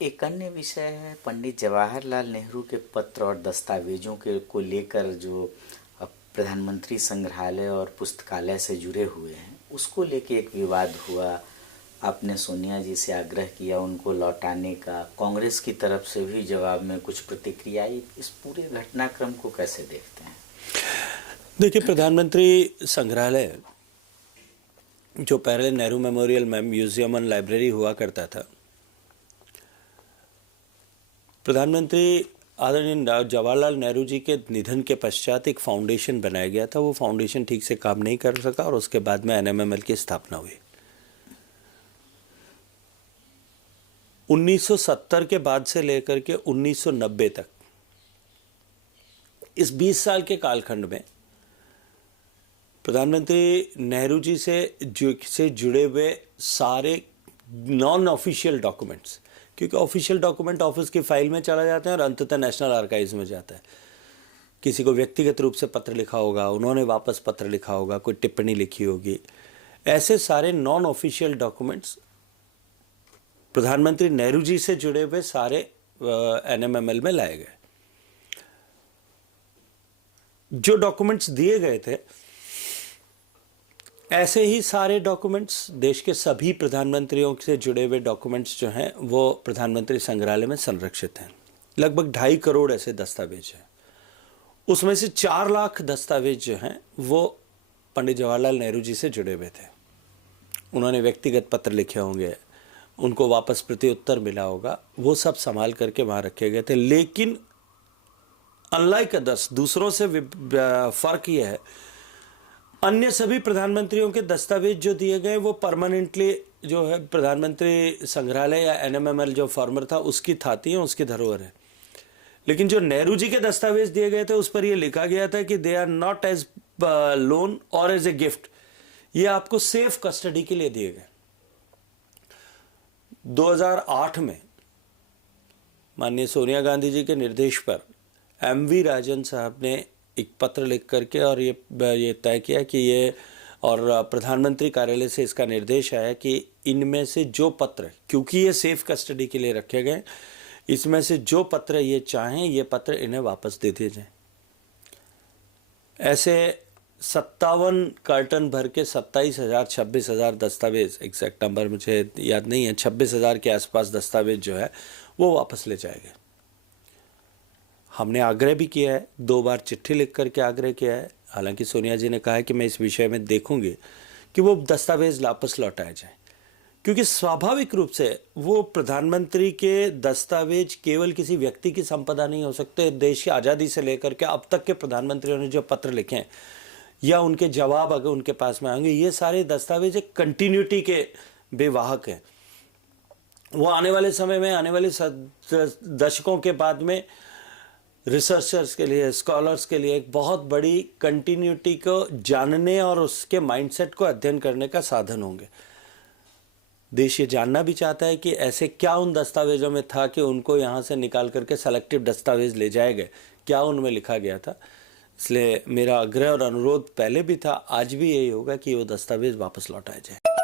एक अन्य विषय है पंडित जवाहरलाल नेहरू के पत्र और दस्तावेजों के को लेकर जो प्रधानमंत्री संग्रहालय और पुस्तकालय से जुड़े हुए हैं, उसको लेके एक विवाद हुआ। आपने सोनिया जी से आग्रह किया उनको लौटाने का, कांग्रेस की तरफ से भी जवाब में कुछ प्रतिक्रिया आई। इस पूरे घटनाक्रम को कैसे देखते हैं? देखिए, प्रधानमंत्री संग्रहालय जो पहले Nehru memorial museum and library हुआ करता था, प्रधानमंत्री आदरणीय जवाहरलाल नेहरू जी के निधन के पश्चात एक फाउंडेशन बनाया गया था। वो फाउंडेशन ठीक से काम नहीं कर सका और उसके बाद में एनएमएमएल की स्थापना हुई। 1970 के बाद से लेकर के 1990 तक, इस 20 साल के कालखंड में प्रधानमंत्री नेहरू जी से जुड़े हुए सारे नॉन ऑफिशियल डॉक्यूमेंट्स, क्योंकि ऑफिशियल डॉक्यूमेंट ऑफिस की फाइल में चला जाता है और अंततः नेशनल आर्काइव्स में जाता है। किसी को व्यक्तिगत रूप से पत्र लिखा होगा, उन्होंने वापस पत्र लिखा होगा, कोई टिप्पणी लिखी होगी, ऐसे सारे नॉन ऑफिशियल डॉक्यूमेंट्स प्रधानमंत्री नेहरू जी से जुड़े हुए सारे एनएमएमएल में लाए गए। जो डॉक्यूमेंट्स दिए गए थे, ऐसे ही सारे डॉक्यूमेंट्स देश के सभी प्रधानमंत्रियों से जुड़े हुए डॉक्यूमेंट्स जो हैं वो प्रधानमंत्री संग्रहालय में संरक्षित हैं। लगभग 2.5 करोड़ ऐसे दस्तावेज हैं। उसमें से 4 लाख दस्तावेज जो हैं वो पंडित जवाहरलाल नेहरू जी से जुड़े हुए थे। उन्होंने व्यक्तिगत पत्र लिखे होंगे, उनको वापस प्रत्युत्तर मिला होगा, वो सब संभाल करके वहाँ रखे गए थे। लेकिन अनलाइक अदर्स, दूसरों से फर्क ये है, अन्य सभी प्रधानमंत्रियों के दस्तावेज जो दिए गए वो परमानेंटली जो है प्रधानमंत्री संग्रहालय या एनएमएमएल जो फॉर्मर था उसकी थाती है, उसकी धरोहर है। लेकिन जो नेहरू जी के दस्तावेज दिए गए थे उस पर यह लिखा गया था कि they are not as loan और एज ए गिफ्ट, ये आपको सेफ कस्टडी के लिए दिए गए। 2008 में माननीय सोनिया गांधी जी के निर्देश पर एमवी राजन साहब ने एक पत्र लिख करके और ये तय किया कि ये, और प्रधानमंत्री कार्यालय से इसका निर्देश आया कि इनमें से जो पत्र, क्योंकि ये सेफ कस्टडी के लिए रखे गए, इसमें से जो पत्र ये चाहें ये पत्र इन्हें वापस दे दिए जाएं। ऐसे 57 कार्टन भर के 27,000-26,000 दस्तावेज, एग्जैक्ट नंबर मुझे याद नहीं है, 26,000 के आसपास दस्तावेज जो है वो वापस ले जाएंगे। हमने आग्रह भी किया है, 2 बार चिट्ठी लिख करके आग्रह किया है। हालांकि सोनिया जी ने कहा है कि मैं इस विषय में देखूंगी कि वो दस्तावेज वापस लौटाए जाएं, क्योंकि स्वाभाविक रूप से वो प्रधानमंत्री के दस्तावेज केवल किसी व्यक्ति की संपदा नहीं हो सकते। देश की आज़ादी से लेकर के अब तक के प्रधानमंत्रियों ने जो पत्र लिखे हैं या उनके जवाब अगर उनके पास में आएंगे, ये सारे दस्तावेज एक कंटिन्यूटी के बेवाहक हैं। वो आने वाले समय में, आने वाले दशकों के बाद में रिसर्चर्स के लिए, स्कॉलर्स के लिए एक बहुत बड़ी कंटिन्यूटी को जानने और उसके माइंडसेट को अध्ययन करने का साधन होंगे। देश ये जानना भी चाहता है कि ऐसे क्या उन दस्तावेजों में था कि उनको यहाँ से निकाल करके सेलेक्टिव दस्तावेज ले जाए गए, क्या उनमें लिखा गया था। इसलिए मेरा आग्रह और अनुरोध पहले भी था, आज भी यही होगा कि वो दस्तावेज वापस लौटाए जाए।